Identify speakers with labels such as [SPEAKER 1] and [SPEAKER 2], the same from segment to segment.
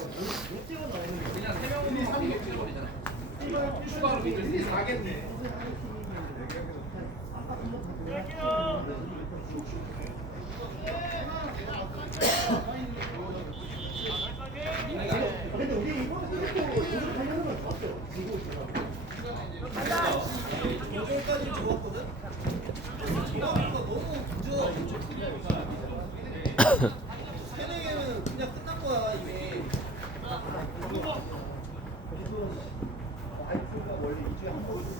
[SPEAKER 1] 그렇지.
[SPEAKER 2] 这
[SPEAKER 1] 样。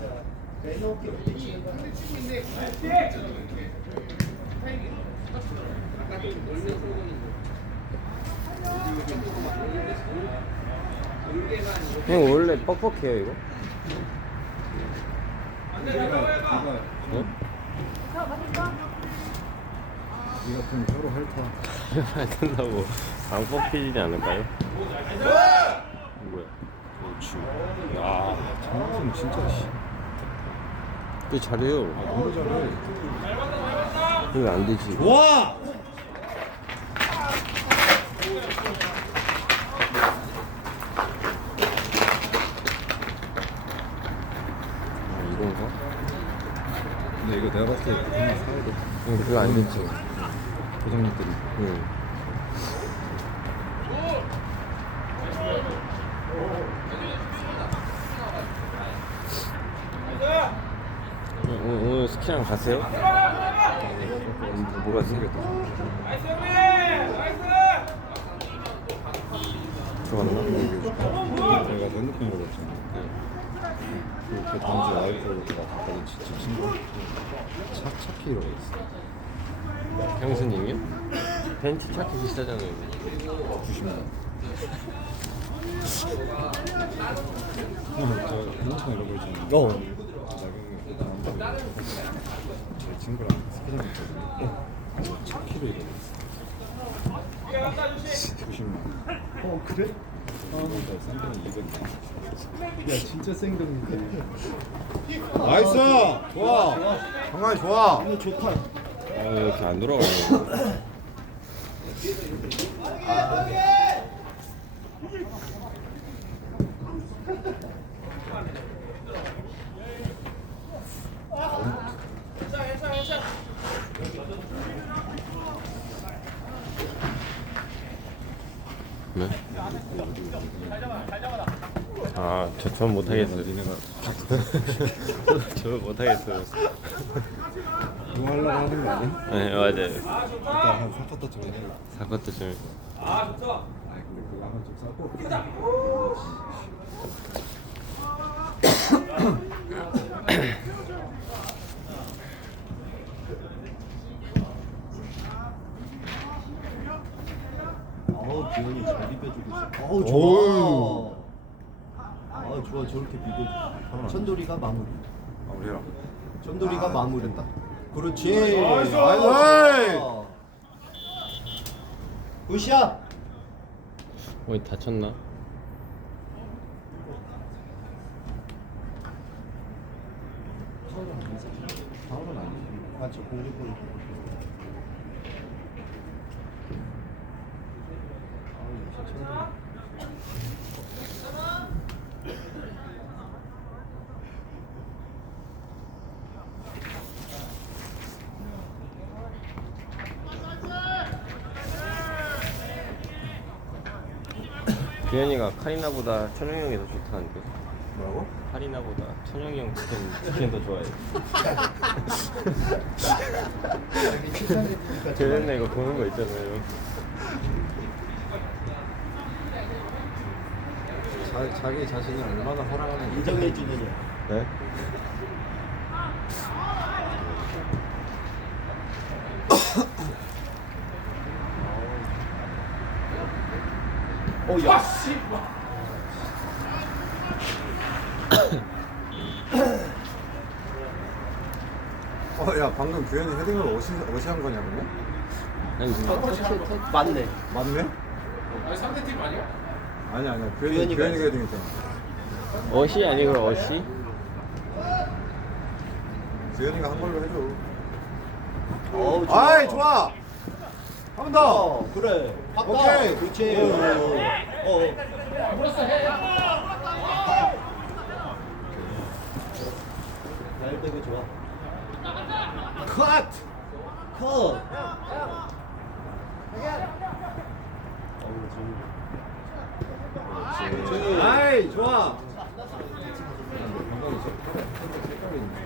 [SPEAKER 1] 맞아. 내놓게 올리는 거.
[SPEAKER 3] 형 원래 뻑뻑해요 이거? 어?
[SPEAKER 4] 이거 좀 혀로 핥아.
[SPEAKER 3] 안 된다고 안 뽑히지 않을까요? 뭐야? 그렇지. 야,
[SPEAKER 4] 장학생 진짜 씨.
[SPEAKER 3] 꽤 잘해요.
[SPEAKER 4] 너무 잘해.
[SPEAKER 3] 이거 안 되지.
[SPEAKER 4] 와!
[SPEAKER 3] 아, 이건가?
[SPEAKER 4] 근데 이거 내가 봤을 때
[SPEAKER 3] 그거 안 되지.
[SPEAKER 4] 고장났더니.
[SPEAKER 3] 응. 스키장 갔어요? 음, 뭐가 생겼다. 좋았나?
[SPEAKER 4] 내가 핸드폰으로 봤잖아. 그, 그 다음 주 와이프가 갔다는 집 친구. 착, 착히라고 있어.
[SPEAKER 3] 형수님이요? 벤치 찾기 비싸잖아요.
[SPEAKER 4] 90만 형, 저 핸드폰 있잖아.
[SPEAKER 3] 어.
[SPEAKER 4] 친구랑 스키장 갔거든요. 착히로 이러고 있어. 90만
[SPEAKER 1] 어 그래?
[SPEAKER 4] 싼 데는 200만
[SPEAKER 1] 야 진짜 생동인데.
[SPEAKER 4] 나이스! 좋아! 정말 좋아!
[SPEAKER 1] 오늘 좋다.
[SPEAKER 3] 아, 왜 이렇게 안 돌아가요? 네? 아, 저, 전 못하겠어요.
[SPEAKER 4] 니네가
[SPEAKER 3] 저 못하겠어요.
[SPEAKER 4] 그거 하려고 하는 거 아니야?
[SPEAKER 3] 네, 맞아요.
[SPEAKER 4] 일단 한 4쿼터쯤 해야
[SPEAKER 3] 사과도 좀.
[SPEAKER 4] 아니 근데 그거 하나 좀 싸고
[SPEAKER 1] 어우 기현이 잘 비벼주고 있어. 어우
[SPEAKER 4] 어우.
[SPEAKER 1] 좋아. 아 좋아 저렇게 비벼. 천돌이가 마무리.
[SPEAKER 4] 마무리해라
[SPEAKER 1] 천돌이가 마무리다. 그렇지.
[SPEAKER 4] 나이스!
[SPEAKER 1] 아이고. 굿샷.
[SPEAKER 3] 어디 다쳤나?
[SPEAKER 4] 파울은 아니지
[SPEAKER 1] 맞죠 공격골. 아우 역시 천돌이.
[SPEAKER 3] 규현이가 카리나보다 천영이 형이 더 좋다는데.
[SPEAKER 4] 뭐라고?
[SPEAKER 3] 카리나보다 천영이 형 치킨, 치킨 더 좋아해. 재밌네 이거 보는 거 있잖아요.
[SPEAKER 4] 자, 자기 자신을 얼마나 사랑하는지
[SPEAKER 1] 인정해주느냐.
[SPEAKER 3] 네?
[SPEAKER 1] 어, 야.
[SPEAKER 4] 어, 야 방금 규현이 헤딩을 어시, 어시한 거냐고?
[SPEAKER 3] 아니
[SPEAKER 1] 맞네.
[SPEAKER 4] 맞네?
[SPEAKER 2] 아니 상대팀 아니야?
[SPEAKER 4] 아니 아니야 규현이,
[SPEAKER 1] 규현이가
[SPEAKER 4] 규현이가 헤딩했잖아
[SPEAKER 3] 어시 아니고 어시?
[SPEAKER 4] 규현이가 한 걸로 해줘
[SPEAKER 1] 어, 좋아.
[SPEAKER 4] 아이 좋아! 한번 더!
[SPEAKER 1] 어, 그래.
[SPEAKER 4] 오케이.
[SPEAKER 1] 그렇지.
[SPEAKER 4] 어.
[SPEAKER 1] 어. 어.
[SPEAKER 2] 물었어 해.
[SPEAKER 1] 잘 되고 좋아.
[SPEAKER 4] 컷!
[SPEAKER 1] 컷. 어우, 지금. 그렇지.
[SPEAKER 4] 아이 좋아! 방금 색깔이 있네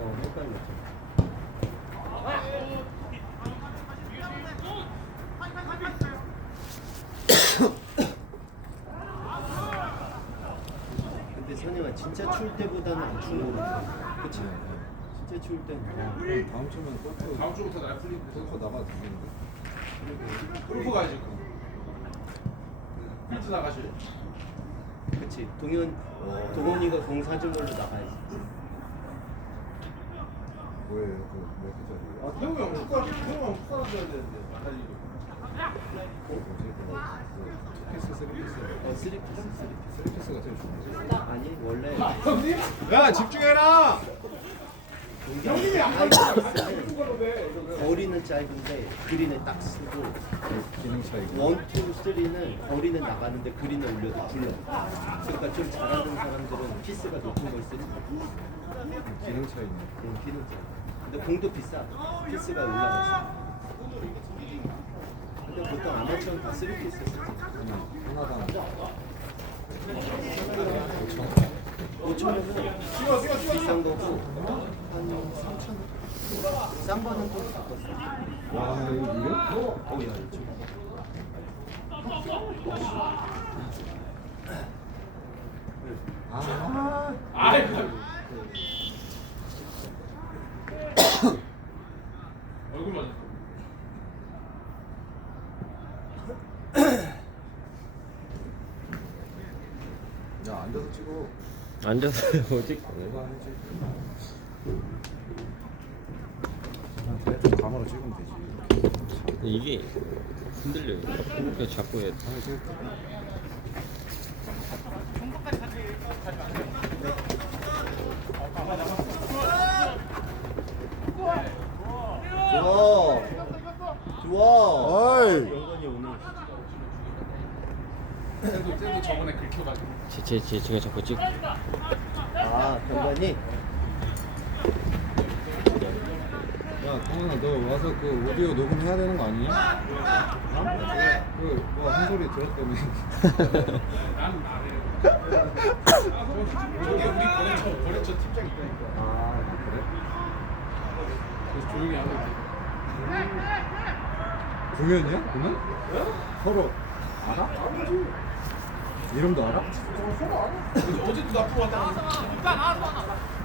[SPEAKER 1] 어, 헷갈렸죠. 근데 선영아 진짜 추울 때보다는 안 추운 거 같아. 그치? 추울 때는.
[SPEAKER 4] 그럼 다음 주면 골프
[SPEAKER 2] 다음 주부터 날 풀리고
[SPEAKER 4] 골프 나가도 되겠는데?
[SPEAKER 2] 골프 가야지 그럼. 비트 나가실.
[SPEAKER 1] 그치? 동현, 동원이가 공 사준 걸로 나가야지.
[SPEAKER 4] 뭐예요? 그몇 개짜리?
[SPEAKER 2] 아 태우 형 축구 태우 형 축구 하셔야 되는데 나가지고.
[SPEAKER 4] 뭐지? 그 투피스, 쓰리피스
[SPEAKER 1] 어, 쓰리피스, 쓰리피스.
[SPEAKER 4] 쓰리피스가 제일 좋은데
[SPEAKER 1] 아니, 원래.
[SPEAKER 2] 형님?
[SPEAKER 4] 야 집중해라!
[SPEAKER 1] 거리는 짧은데 그린에 딱 쓰고
[SPEAKER 4] 기능 차이고
[SPEAKER 1] 원, 투, 쓰리는 거리는 나가는데 그린에 올려도 굴러. 그러니까 좀 잘하는 사람들은 피스가 높은 걸 쓰지.
[SPEAKER 4] 기능 차이네
[SPEAKER 1] 그런 기능 차이. 근데 공도 비싸. 피스가 올라가서. 근데 보통 아마추어는 다 쓰리 피스 쓰지.
[SPEAKER 4] 하나당
[SPEAKER 1] 5천원은 비싼 거고 한 3천원. 싼 거는 또 바꿨어.
[SPEAKER 4] 와 이거 이래?
[SPEAKER 1] 어, 야, 이거 좀.
[SPEAKER 4] 아
[SPEAKER 2] 아이고. 얼굴 맞았어.
[SPEAKER 4] 야 앉아서 찍어
[SPEAKER 3] 앉아서?
[SPEAKER 4] 내가 해야지 그냥 대충 감으로 찍으면 되지
[SPEAKER 3] 이게 흔들려요. 그러니까 자꾸 해.
[SPEAKER 4] 아니 그
[SPEAKER 1] 좋아. 좋아.
[SPEAKER 4] 어이
[SPEAKER 1] 영건이 오늘.
[SPEAKER 2] 쟤도 쟤도 저번에 긁혀가지고.
[SPEAKER 3] 제, 제, 제, 제가 자꾸 찍.
[SPEAKER 1] 아, 경관이?
[SPEAKER 4] 야 동현아 너 와서 그 오디오 녹음해야 되는 거 아니냐? 어? 그뭐 한 소리 들었다며.
[SPEAKER 2] 저기 우리 거래처 거래처 팀장 있다니까.
[SPEAKER 1] 아,
[SPEAKER 4] 그래?
[SPEAKER 2] 그래서 조용히 하고.
[SPEAKER 4] 동현이야? 그는? 서로 알아? 이름도 알아?
[SPEAKER 2] 어제- 어제도 나쁘고 왔다 갔어.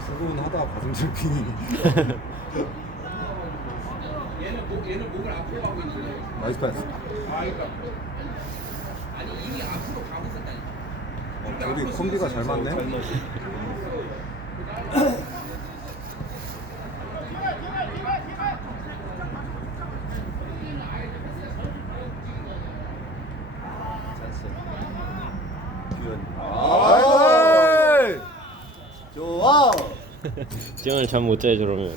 [SPEAKER 4] 수고하다 가슴 슬핑이
[SPEAKER 2] 얘는 목 얘는 목을 앞으로 가고 있는데.
[SPEAKER 4] 나이스 패스
[SPEAKER 2] 아 그러니까. 아니 이미 앞으로 가고 있었다니까.
[SPEAKER 4] 어, 둘이 콤비가 잘 맞네
[SPEAKER 1] 잘 맞아. 잘했어. 규현.
[SPEAKER 4] 아이
[SPEAKER 1] 좋아.
[SPEAKER 3] 짱을 잠못 자요 저러면.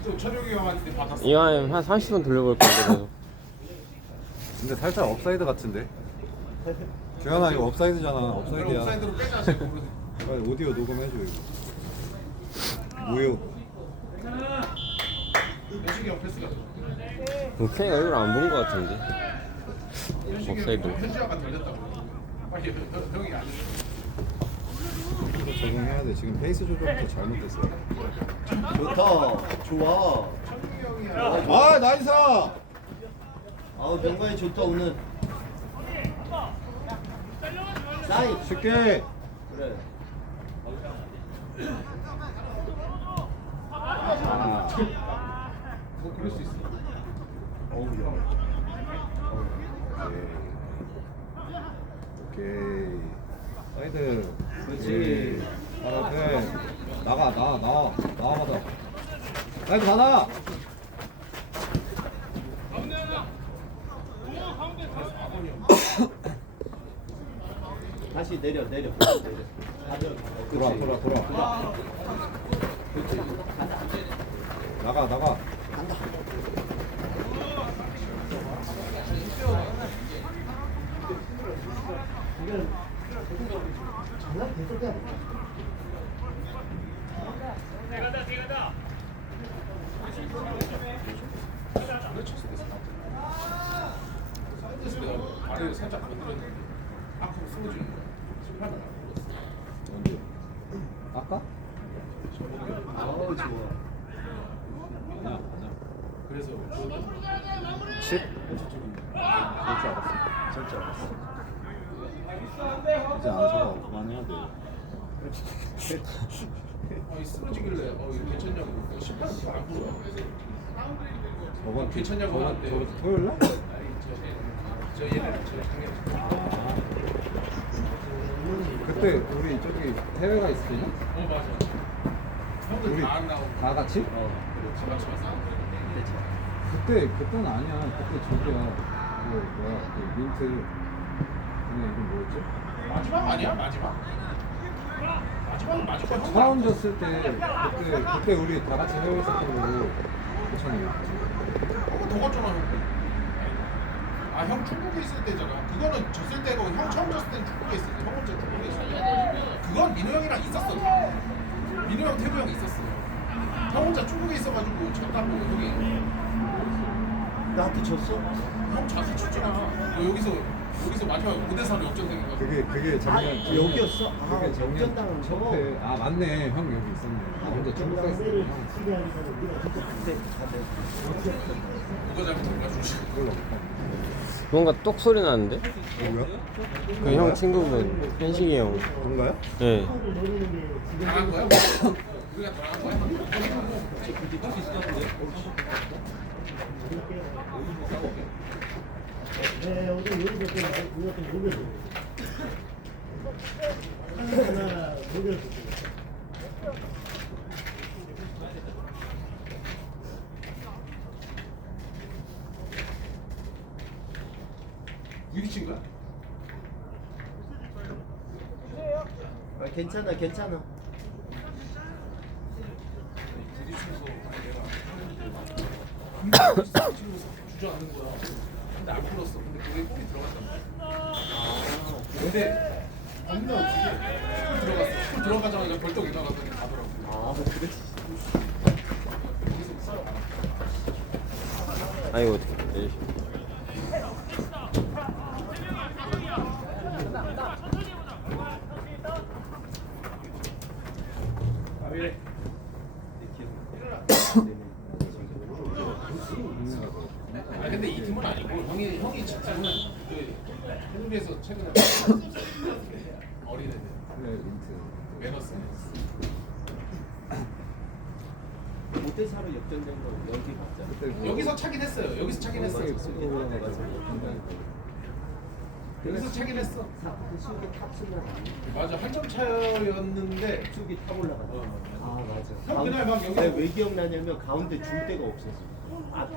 [SPEAKER 2] 이쪽 철용이 형한테 받았어.
[SPEAKER 3] 이왕이면 한 30분 돌려볼 건데.
[SPEAKER 4] 근데 살짝 업사이드 같은데 규현아 이거 업사이드잖아
[SPEAKER 2] 그럼
[SPEAKER 4] 업사이드야
[SPEAKER 2] 옵사이드로 빼자.
[SPEAKER 4] 빨리 오디오 녹음해줘 이거
[SPEAKER 2] 옆에 쓰가.
[SPEAKER 3] 뭐캔 얼굴 안본거 같은데. 옵사이드.
[SPEAKER 2] 현지아가 들렸다고. 빨리 형- 형이 안
[SPEAKER 4] 이거 적응해야 돼. 지금 페이스 조절부터 잘못됐어.
[SPEAKER 1] 좋다. 좋아.
[SPEAKER 4] 아 나이스.
[SPEAKER 1] 아우 명관이 좋다 오늘. 사인.
[SPEAKER 4] 쉽게.
[SPEAKER 1] 그래.
[SPEAKER 4] 아,
[SPEAKER 2] 뭐 그럴 수 있어.
[SPEAKER 1] 어우 야.
[SPEAKER 4] 오케이. 오케이. 사이드.
[SPEAKER 1] 그렇지.
[SPEAKER 4] 하나 돼. 나가 나와 나와 나와 받아. 사이드 받아.
[SPEAKER 1] 다시 내려 내려.
[SPEAKER 4] 돌아. 돌아 돌아.
[SPEAKER 1] 그렇지.
[SPEAKER 4] 나가 나가.
[SPEAKER 2] 사이드에
[SPEAKER 4] 예술대학입니다. 아니
[SPEAKER 2] 쓰러지길래 어 이거 괜찮냐고 그거 안 불러.
[SPEAKER 4] 저번
[SPEAKER 2] 괜찮냐고
[SPEAKER 4] 저번
[SPEAKER 2] 하는데.
[SPEAKER 4] 저번 토요일 날?
[SPEAKER 2] 아니 저, 저 얘네는 저 작년
[SPEAKER 4] 아. 그때 우리 저기 해외가 있을 때냐?
[SPEAKER 2] 어 맞아. 형들
[SPEAKER 4] 우리
[SPEAKER 2] 다안 나오고
[SPEAKER 4] 다 같이?
[SPEAKER 1] 어.
[SPEAKER 2] 그렇지 맞지 맞아.
[SPEAKER 1] 그렇지.
[SPEAKER 4] 그때 그때는 아니야. 그때 저기야. 그 뭐야 그 민트 그냥 이름 뭐였지?
[SPEAKER 2] 마지막 아니야 마지막? 마지막은 마지막 형
[SPEAKER 4] 처음 졌을 때 그때 그때 우리 다 같이 해외 있었던 걸로 괜찮아요.
[SPEAKER 2] 어, 더 갔잖아 형. 아 형 중국에 있을 때잖아. 그거는 졌을 때고 형 처음 졌을 때는 중국에 있을 때. 형 혼자 중국에 있을 때. 그건 민호 형이랑 있었어. 민호 형, 태구 형 있었어. 형 혼자 중국에 있어가지고 졌다고 형이.
[SPEAKER 1] 나한테 졌어?
[SPEAKER 2] 형 자세 쳤잖아. 너 여기서 여기서 마지막 5대 4로 역전된 거.
[SPEAKER 4] 그게 그게 작년 작년-
[SPEAKER 1] 여기였어? 아,
[SPEAKER 4] 그게 작년
[SPEAKER 1] 역전당한 거?
[SPEAKER 4] 첫해 아 맞네 형 여기 있었네. 나 혼자 중국 가 있었네. 형
[SPEAKER 1] 그때.
[SPEAKER 2] 누가 잘못한 거야.
[SPEAKER 3] 뭔가 똑 소리 나는데?
[SPEAKER 4] 뭐야?
[SPEAKER 3] 그 형 친구분 현식이 형.
[SPEAKER 4] 그런가요?
[SPEAKER 3] 예.
[SPEAKER 2] 당한 거야? 우리가 당한 거야?
[SPEAKER 5] 네, 오늘 여기서 좀 이거 좀 녹여줘. 하나 녹여줘.
[SPEAKER 2] 미친 거야?
[SPEAKER 1] 아, 괜찮아 괜찮아.
[SPEAKER 2] 부딪혀서 내가 부딪혀서 주저앉는 거야. 근데 안 풀었어. 근데 그게 골이 들어갔단 말이야. 근데 겁나 웃기게 골 들어갔어. 골 들어가자마자 벌떡 일어나더니 가더라고.
[SPEAKER 1] 아 그래?
[SPEAKER 3] 아 이거 어떻게? 예.
[SPEAKER 2] 내아 근데 이 팀은 아니고 형이 형이 진짜는 그 한국에서 최근에 어린애들
[SPEAKER 4] 민트.
[SPEAKER 2] 매너스.
[SPEAKER 1] 5대 4로 역전된 거 여기 봤잖아.
[SPEAKER 4] 그때 뭐
[SPEAKER 2] 여기서 차긴 했어요. 여기서 차긴 했어.
[SPEAKER 4] 수비 수비 올라가가지고
[SPEAKER 2] 여기서 차긴 했어.
[SPEAKER 1] 그
[SPEAKER 2] 맞아 한점 차였는데
[SPEAKER 1] 수비 탑 올라가. 아 맞아.
[SPEAKER 2] 형 그날 막 여기서-
[SPEAKER 1] 내가 왜 기억나냐면 가운데 줄 데가 없었어. 앞에.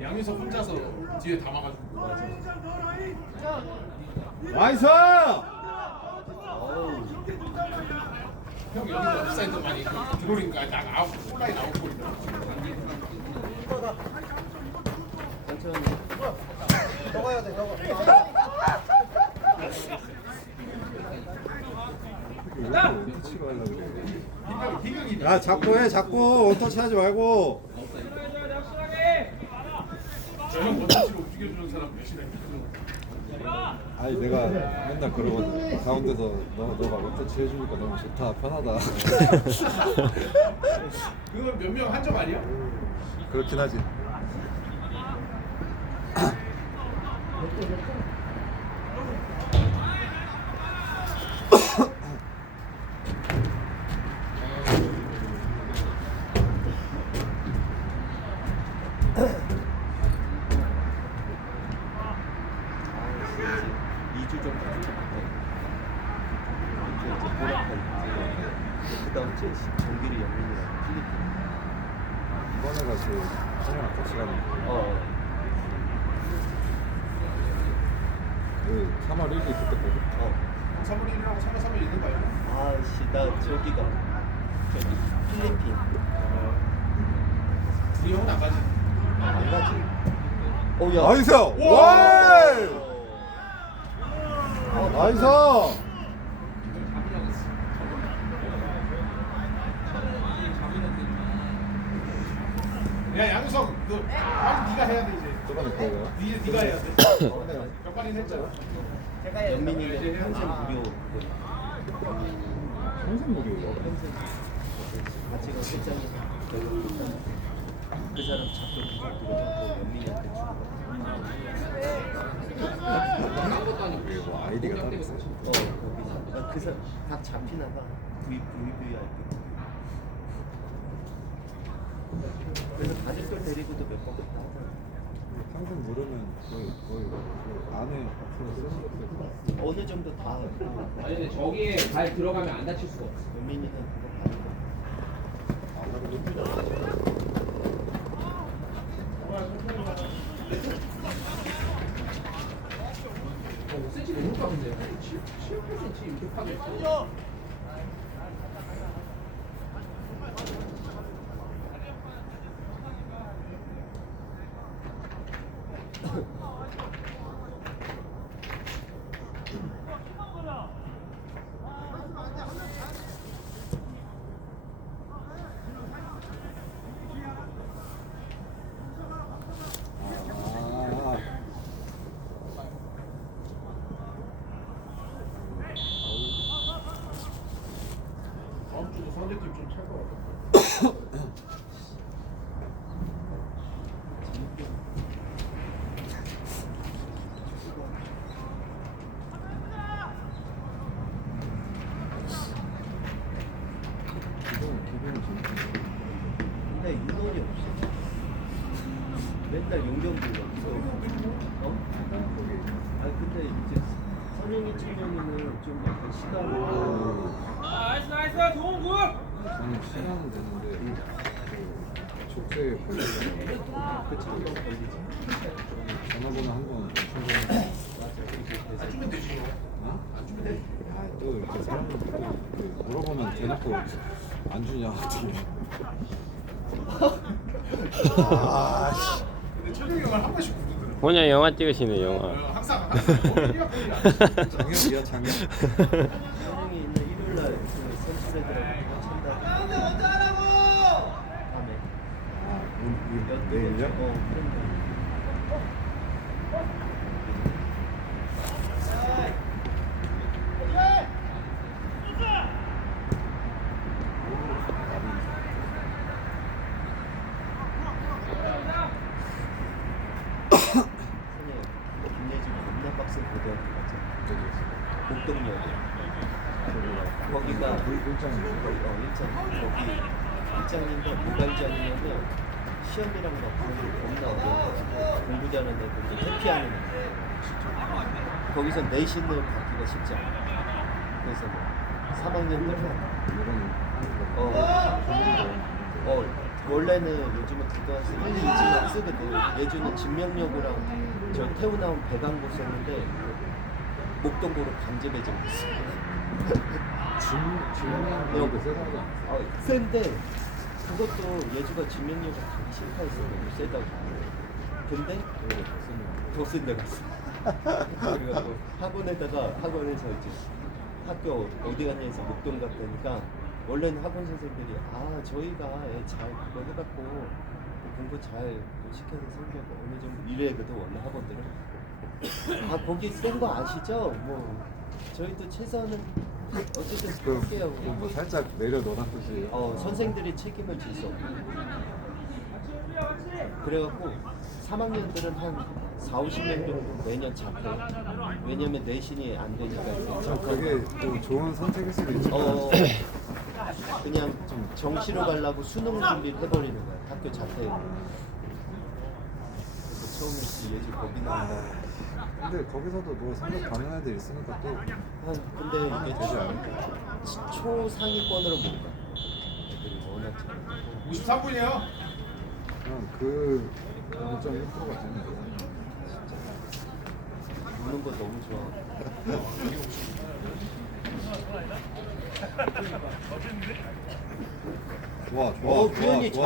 [SPEAKER 2] 양유석 혼자서 뒤에 담아가지고
[SPEAKER 1] 맞아.
[SPEAKER 4] 나이스!
[SPEAKER 1] 어우.
[SPEAKER 2] 형 여기서 업사이드 많이 딱 아웃 골라인 아웃 희경이
[SPEAKER 4] 야 자꾸 해 자꾸. 원터치 하지 말고.
[SPEAKER 2] 저형 원터치로 움직여주는 사람 몇이나 있거든.
[SPEAKER 4] 아니 내가 맨날 그러거든 가운데서 너, 너가 롯데치 해주니까 너무 좋다. 편하다.
[SPEAKER 2] 그건 몇 명 한 점 아니야?
[SPEAKER 4] 그렇긴 하지
[SPEAKER 1] 아, 이제 2주 정도 됐는데 이제 이제 보라카 이제 그 다음 주에 정규리 영민이랑 필리핀
[SPEAKER 4] 형이랑 같이 가는 어그 3월 1일 그때 거든
[SPEAKER 1] 어.
[SPEAKER 2] 3월 1일하고 3월 3일 있는 거 아니야?
[SPEAKER 1] 아씨 나 저기가 저기 필리핀
[SPEAKER 2] 우리 형은 안 가지.
[SPEAKER 1] 안 가지 어야
[SPEAKER 4] 나이스! 와! 나이스!
[SPEAKER 2] 야 양성, 너 빨리 네가 해야 돼 이제.
[SPEAKER 4] 저번에 그거요?
[SPEAKER 2] 네, 네가 해야 돼. 몇 번이나 했잖아.
[SPEAKER 1] 영민이는 평생 무료. 그거
[SPEAKER 4] 평생 무료요?
[SPEAKER 1] 같이 가 회장이 그 사람 자꾸 그거 들어가고 영민이한테 주고.
[SPEAKER 4] 이게 뭐 아이디가 따로 있어요?
[SPEAKER 1] 어 거기서. 아, 그 사람 다 잡히나 봐. V VVIP 그래서 가족들 데리고도 몇 번 갔다 하잖아
[SPEAKER 4] 평생 무료면 거의 거의 그 안에 앞으로 쓰는 것도
[SPEAKER 1] 어느 정도 다
[SPEAKER 6] 아니 근데 저기에 발 들어가면 안 다칠 수가 없어.
[SPEAKER 1] 받는 거
[SPEAKER 6] 어, 5cm 너무 작은데요? 7, 7, 8cm 이렇게 파겠어.
[SPEAKER 4] 아
[SPEAKER 2] 다음 주도 상대팀 좀찰것 같아.
[SPEAKER 4] 기본 기본은 재밌는데
[SPEAKER 1] 근데 인원이 없어 맨날 용병들이 없어 어? 아 근데 이제 선영이 청년이는 좀 약간 시간을
[SPEAKER 6] 나이스 나이스 좋은 굿!
[SPEAKER 4] 저는 시간은 되는데 그 촉수에 걸리잖아요
[SPEAKER 1] 그 차가 걸리지
[SPEAKER 4] 전화번호 한번
[SPEAKER 2] 주면 되지.
[SPEAKER 4] 어?
[SPEAKER 2] 안 주면 돼.
[SPEAKER 4] 아, 또 이렇게 사람들 또그 물어보면 대놓고 안 주냐 아씨
[SPEAKER 2] 근데 철용이 형을 한 번씩 부르더라고.
[SPEAKER 3] 혼자 영화 찍으시네 영화
[SPEAKER 2] 어, 항상 항상.
[SPEAKER 4] 작년이야 작년
[SPEAKER 1] 선영이 있는 일요일날 그 선수들하고 찬다 다음에
[SPEAKER 4] 내일요?
[SPEAKER 1] 어 갔잖아 목동여대 거기가
[SPEAKER 4] 일장이
[SPEAKER 1] 어, 일장. 거기 일장인데 무발장이면은 시험이랑 막 그런 게 겁나 어려워가지고 공부 잘하는 애들 이제 회피하는 애들 거기서 내신을 받기가 쉽지 않아 그래서 뭐 3학년 끝나
[SPEAKER 4] 이런
[SPEAKER 1] 어, 어 원래는 요즘은 고등학생 1, 2지만 쓰거든 예주는 진명여고랑 저 태우 나온 배강고 썼는데 목동고로 강제 배정됐어
[SPEAKER 4] 진 진명 그 세상에
[SPEAKER 1] 아, 센데 그것도 예주가 진명료가 가기 싫다했어 너무 세다고 근데 더 센데 갔어. 그래갖고 학원에다가 학원에서 이제 학교 어디 갔냐 해서 목동 갔다니까 원래는 학원 선생들이 아 저희가 애 잘 그거 해갖고 공부 잘 시켜서 성적 어느 정도 이래거든 원래 학원들은. 아 거기 센 거 아시죠? 뭐 저희도 최선은 어쨌든
[SPEAKER 4] 그,
[SPEAKER 1] 할게요.
[SPEAKER 4] 뭐 살짝 내려 뜻이에요.
[SPEAKER 1] 어 선생들이 책임을 질 수 없고 그래갖고 3학년들은 한 4, 50명 정도 매년 잡혀요. 왜냐면 내신이 안 되니까 이제
[SPEAKER 4] 참 그게 또 좋은 선택일 수도 있지만
[SPEAKER 1] 어 그냥 좀 정시로 가려고 수능 준비를 해버리는 거야 학교 자퇴. 그래서 처음에 그 예지 거기 나온다.
[SPEAKER 4] 근데 거기서도 뭐 생각 가능한 애들 있으니까 또
[SPEAKER 1] 한 근데 이게
[SPEAKER 4] 되지 않을까?
[SPEAKER 1] 초상위권으로 못 가. 애들이 워낙 잘.
[SPEAKER 2] 53분이에요.
[SPEAKER 4] 그냥 그 0.1%가 되는 거야.
[SPEAKER 1] 보는 거 너무 좋아.
[SPEAKER 4] 좋아 좋아
[SPEAKER 1] 어,
[SPEAKER 4] 좋아
[SPEAKER 1] 규현이
[SPEAKER 4] 좋아